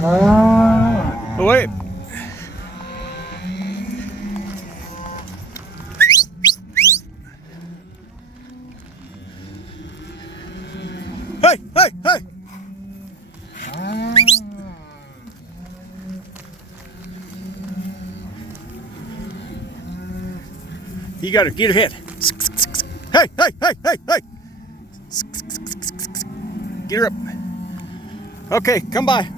Oh, wait. Hey, hey, hey. You gotta get ahead. Hey, hey, hey, hey, hey. Get her up. Okay, come by.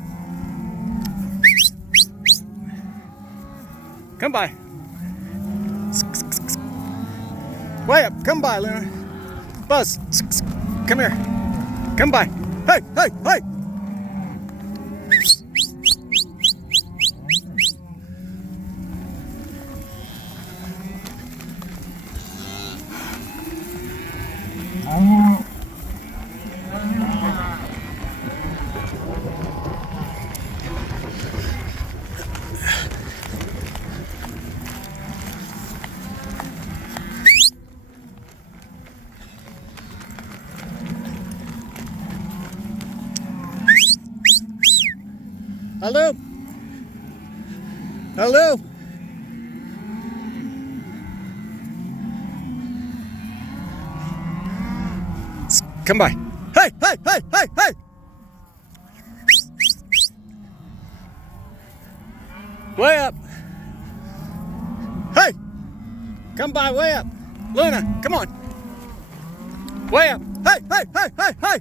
Come by. Way up, come by, Luna. Buzz, come here. Come by. Hey, hey, hey. Hello? Hello? Come by. Hey, hey, hey, hey, hey! Way up. Hey! Come by way up. Luna, come on. Way up. Hey, hey, hey, hey, hey!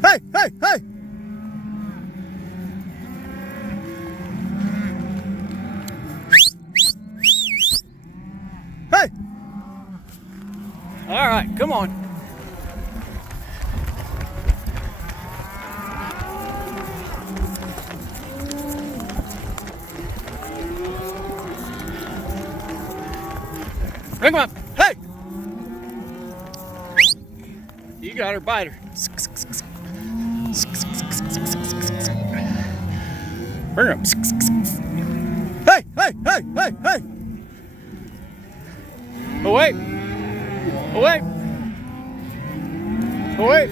Hey, hey, hey! Hey! All right, come on. Bring him up. Hey! You got her, bite her. Bring her up. Hey, hey, hey, hey, hey. Oh, wait. Oh, wait. Oh, wait.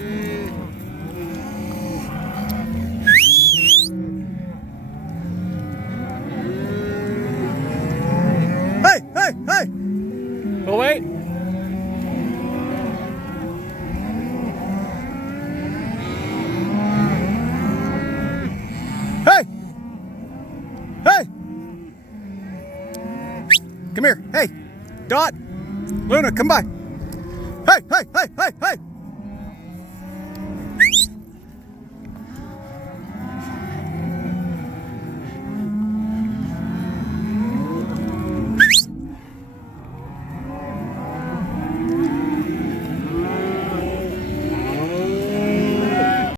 Hey, hey, hey. Oh, wait. Hey! Hey! Come here. Hey! Dot! Luna, come by. Hey, hey, hey, hey, hey!